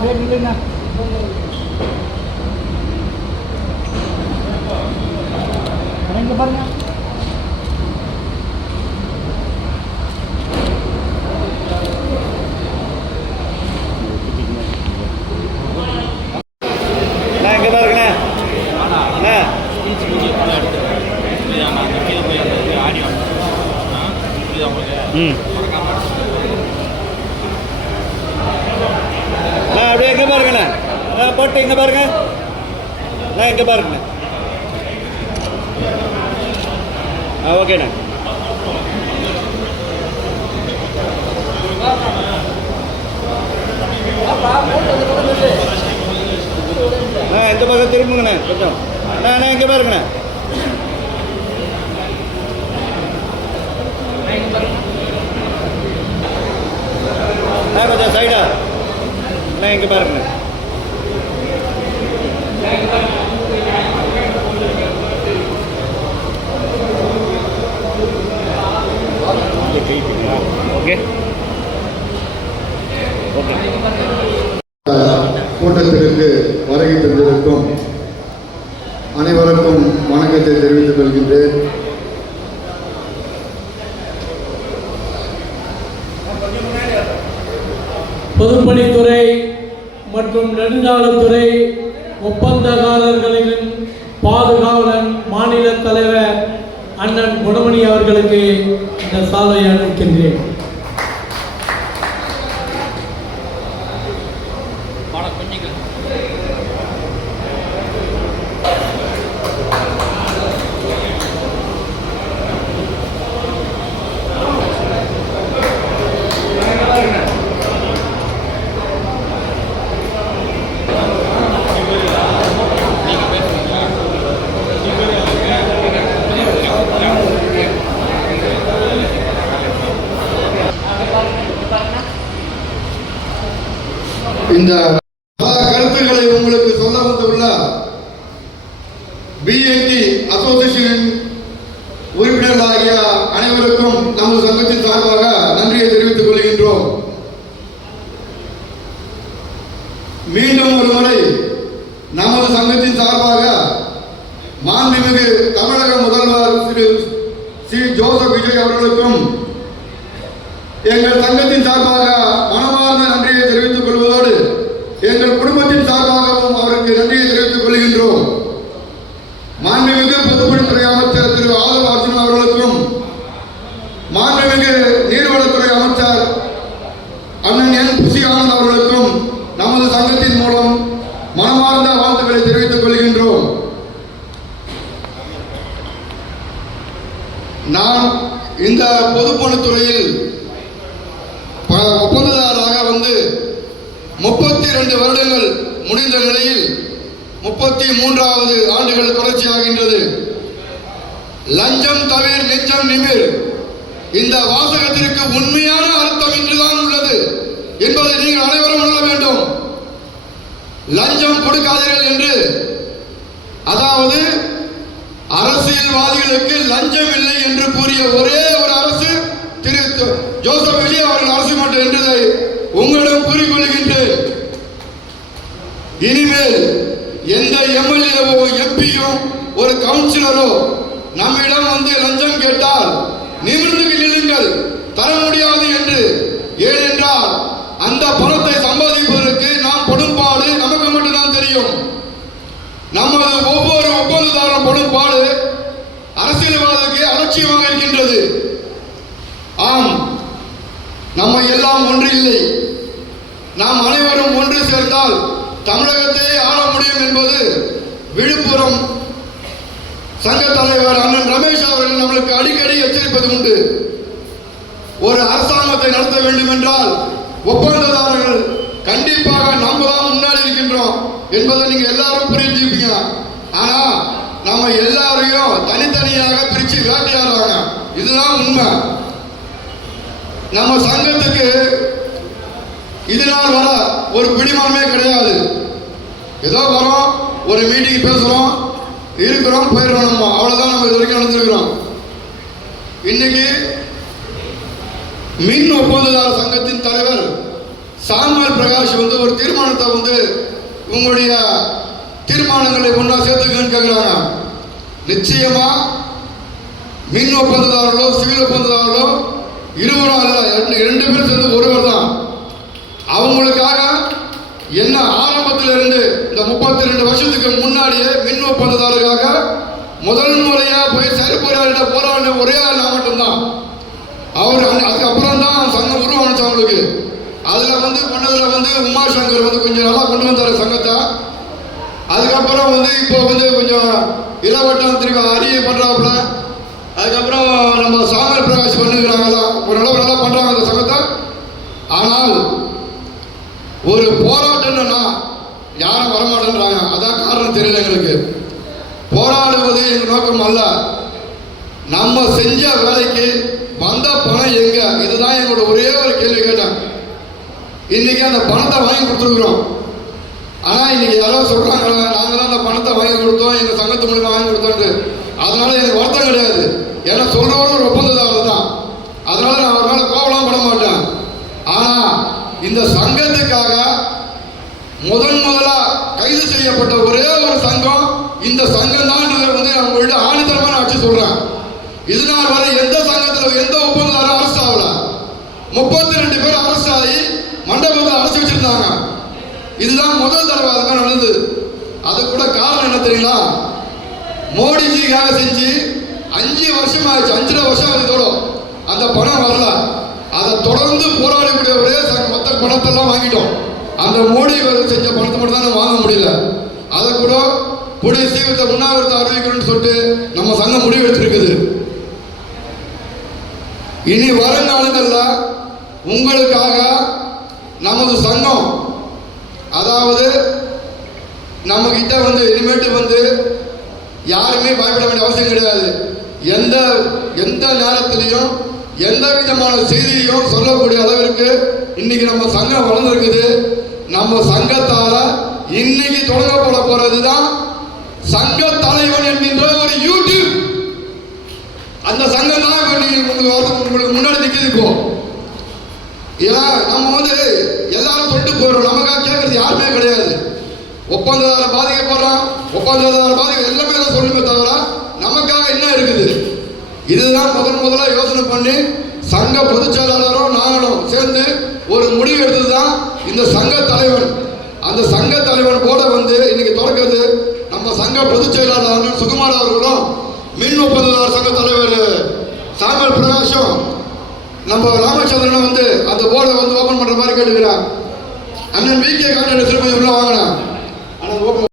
அப்படியே நில்லுங்க. இங்கே பாருங்க. இங்கே பாருங்கண்ணே. அப்படியே இங்கே பாருங்கண்ணே. போட்டு இங்கே பாருங்க. இங்கே பாருங்கண்ணே. ஓகேண்ணே. இந்த பக்கம் திரும்புங்கண்ணே கொஞ்சம். இங்கே பாருங்கண்ணே. கொஞ்சம் சைடா இங்கே பாருங்கண்ணே. Okay okay. கூட்டத்திற்கு வருகை தந்திருக்கும் அனைவருக்கும் வணக்கத்தை தெரிவித்துக் கொள்கின்றேன். பொதுப்பணித்துறை மற்றும் நெடுஞ்சாலைத்துறை ஒப்பந்ததாரர்களின் பாதுகாவலன் மாநில தலைவர் அண்ணன் குணமணி அவர்களுக்கு இந்த சாலை அளிக்கின்றேன். இந்த கருத்துக்களை உங்களுக்கு சொல்ல வந்துள்ள பிஎன்டி அசோசியேஷன் உறுப்பினர்களாகிய அனைவருக்கும் நமது சங்கத்தின் சார்பாக நன்றியை தெரிவித்துக் கொள்கின்றோம். மீண்டும் ஒரு முறை நமது சங்கத்தின் சார்பாக மாண்புமிகு தமிழக முதல்வர் ஸ்ரீ ஜோசப் விஜய் அவர்களுக்கும் எங்கள் சங்கத்தின் சார்பாக மனமார்ந்த நன்றியை தெரிவித்துக் கொள்வதோடு எங்கள் குடும்பத்தின் சார்பாகவும் அவருக்கு நன்றியை தெரிவித்துக் கொள்கின்றோம். மாண்புமிகு பொதுப்பணித்துறை அமைச்சர் திரு ஆதவ் அர்ஜுன் அவர்களுக்கும் மாண்புமிகு நீர்வளத்துறை அமைச்சர் அண்ணன் என் புசி ஆனந்த் அவர்களுக்கும் நமது சங்கத்தின் மூலம் மனமார்ந்த வாழ்த்துக்களை தெரிவித்துக் கொள்கின்றோம். நான் இந்த பொதுப்பணித்துறையில் ஒப்பந்ததாரராக வந்து 32 வருடங்கள் முடிந்த நிலையில் 33வது ஆண்டுகள் தொடர்ச்சியாகின்றது. லஞ்சம் தவிர நெஞ்சம் நிமிர் இந்த வாசகத்திற்கு உண்மையான அர்த்தம் இன்றுதான் உள்ளது என்பதை நீங்கள் அனைவரும் உணர வேண்டும். லஞ்சம் கொடுக்காதீர்கள் என்று, அதாவது அரசியல்வாதிகளுக்கு லஞ்சம் இல்லை என்று கூறிய ஒரே ஒரு அரசு திரு ஜோசப் விஜய் அவர்கள் அரசு மட்டும் என்றதை உங்களிடம் கூறிக்கொள்கின்றேன். இனிமேல் எந்த எம்எல்ஏவோ எம்பியோ ஒரு கவுன்சிலரோ நம்மிடம் வந்து லஞ்சம் கேட்டால் நிமிர்ந்து நில்லுங்கள், தர முடியாது என்று. ஏனென்றால் அந்த பணத்தை சம்பாதிப்பதற்கு நாம் படும்பாடு நமக்கு மட்டும்தான் தெரியும். நமது ஒவ்வொரு ஒப்பந்ததாரரும் படும்பாடு அரசியல்வாதிக்கு அலட்சியமாக இருக்கின்றது. ஆம், நம்ம எல்லாம் ஒன்று இல்லை. நாம் அனைவரும் ஒன்று சேர்ந்தால் தமிழகத்தை ஆள முடியும் என்பது விழுப்புரம் சங்க தலைவர் அண்ணன் ரமேஷ் அவர்கள் நம்மளுக்கு அடிக்கடி எச்சரிப்பது உண்டு. ஒரு அரசாங்கத்தை நடத்த வேண்டும் என்றால் ஒப்பந்ததாரர்கள் கண்டிப்பாக நம்ம தான் முன்னாடி இருக்கின்றோம் என்பதை நீங்க எல்லாரும் புரிஞ்சுப்பீங்க. ஆனா நம்ம எல்லாரையும் தனித்தனியாக பிரிச்சு வேட்டையாடுறாங்க. இதுதான் உண்மை. நம்ம சங்கத்துக்கு இதனால் வர ஒரு பிடிமானமே கிடையாது. ஏதோ வரோம், ஒரு மீட்டிங் பேசுறோம், இருக்கிறோம், போயிடுறோம். நம்ம அவ்வளவுதான் நம்ம இது வரைக்கும் நடந்திருக்கிறோம். இன்னைக்கு மின் ஒப்பந்ததாரர் சங்கத்தின் தலைவர் சாமுவேல் பிரகாஷ் வந்து ஒரு தீர்மானத்தை வந்து உங்களுடைய தீர்மானங்களை ஒன்றா சேர்த்துக்கன்னு கேட்குறாங்க. நிச்சயமா மின் ஒப்பந்ததாரர்களோ சிவில் ஒப்பந்ததாரர்களோ இருவரும் அல்ல, 2 பேரும் சேர்ந்து ஒருவர் தான். அவங்களுக்காக என்ன ஆரம்பத்தில் இருந்து இந்த 32 வருஷத்துக்கு முன்னாடியே மின் ஒப்பந்ததாரர்களுக்காக முதல் முறையா போய் செயற்போராட போராடின ஒரே ஆள் நான் மட்டும்தான். அவர் அதுக்கப்புறம் தான் சங்கம் உருவானுச்சு அவங்களுக்கு. அதுல வந்து பண்ணதுல வந்து உமார் சங்கர் வந்து கொஞ்சம் நல்லா கொண்டு வந்தார் சங்கத்தை. அதுக்கப்புறம் வந்து இப்போ வந்து கொஞ்சம் இளவட்டம் திரும்ப அரிய பண்றாப்புல. அதுக்கப்புறம் நம்ம சாமர் பிரகாஷ் பண்ணுகிறாங்களா ஓரளவு நல்லா பண்றாங்க அந்த சங்கத்தை. ஆனால் ஒரு போராட்டம்னா யாரும் வரமாட்டேன்றாங்க. அதான் காரணம் தெரியல எங்களுக்கு. போராடுவது எங்கள் நோக்கம் அல்ல. நம்ம செஞ்ச வேலைக்கு வந்த பணம் எங்க, இதுதான் எங்களோட ஒரே ஒரு கேள்வி கேட்டேன். இன்னைக்கு அந்த பணத்தை வாங்கி கொடுத்துருக்குறோம். ஆனா இன்னைக்கு யாரோ சொல்றாங்க நாங்க தான் அந்த பணத்தை வாங்கி கொடுத்தோம், எங்க சங்கத்து மூலமா வாங்கி கொடுத்தோம். அதனால எனக்கு வருத்தம் கிடையாது. ஏன்னா சொல்றவங்க ஒரு ஒப்பந்ததாரர் தான். அதனால நான் ஒரு நாள் கோவலாம் பட மாட்டேன். ஆனா இந்த சங்கத்துக்காக முதலா கைது செய்யப்பட்ட ஒரே ஒரு சங்கம் இந்த சங்கம் தான் வந்து நான் உங்கள்கிட்ட ஆணித்தரமா நான் வச்சு சொல்றேன். இது நாள் வரை எந்த சங்கத்தில் எந்த ஒப்பந்ததாரும் அரசு ஆகல. 32 பேர் அரசு ஆகி மண்டபத்தில் அரசு வச்சிருந்தாங்க. இதுதான் முதல் தடவை அது மாதிரி நடந்தது. அது கூட காரணம் என்ன தெரியுங்களா? மோடிஜிக்காக செஞ்சு 5 வருஷம் ஆயிடுச்சு, 5.5 வருஷம் ஆகுது. அந்த பணம் வரல. அதை தொடர்ந்து போராடக்கூடிய ஒரே மொத்த பணத்தெல்லாம் வாங்கிட்டோம். அந்த மோடி செஞ்ச பணத்தை மட்டும் தான் வாங்க முடியல. அதை கூட கூடிய சீக்கிரத்தை உண்ணாவிரத்தை அறிவிக்கணும்னு சொல்லிட்டு நம்ம சங்கம் முடிவு எடுத்திருக்குது. இனி வருங்காலங்கள்ல உங்களுக்காக நமது சங்கம், அதாவது நம்ம கிட்ட வந்து இனிமேட்டு வந்து யாருமே பயப்பட வேண்டிய அவசியம் கிடையாது. எந்த நேரத்திலையும் எந்த விதமான செய்தியையும் சொல்லக்கூடிய அளவிற்கு இன்னைக்கு நம்ம சங்கம் வளர்ந்துருக்குது. நம்ம சங்கத்தால இன்னைக்கு தொடங்கப்பட போறதுதான் சங்க தலைவன் என்கின்ற ஒரு யூடியூப். அந்த சங்கம் தான் உங்களுக்கு முன்னாடி நிற்கிது. இப்போ ஏன்னா நம்ம வந்து எல்லாரும் சொல்லிட்டு போயிடும், நமக்காக கேட்கறது யாருமே கிடையாது. ஒப்பந்ததார பாதிக்கப்படுறோம், ஒப்பந்ததார பாதிக்க எல்லாமே தான் சொல்லுமே தவிர நமக்காக என்ன இருக்குது? இதுதான் முதல்ல யோசனை பண்ணி சங்க பொதுச் செயலாளரும் நாங்களும் சேர்ந்து ஒரு முடிவு எடுத்ததுதான் இந்த சங்க தலைவன். அந்த சங்க தலைவன் போட வந்து இன்னைக்கு தொடக்கிறது நம்ம சங்க பொதுச் செயலாளர் சுகுமார் அவர்களும் மின் ஒப்பந்ததாரர் சங்க தலைவர் சாமர் பிரகாஷும் நம்ம ராமச்சந்திரனும் வந்து அந்த போர்டை வந்து ஓபன் பண்ற மாதிரி கேட்டுக்கிறார். அண்ணன் VK கான்ட்ராக்டர் திருப்பதி உள்ள வாங்கினா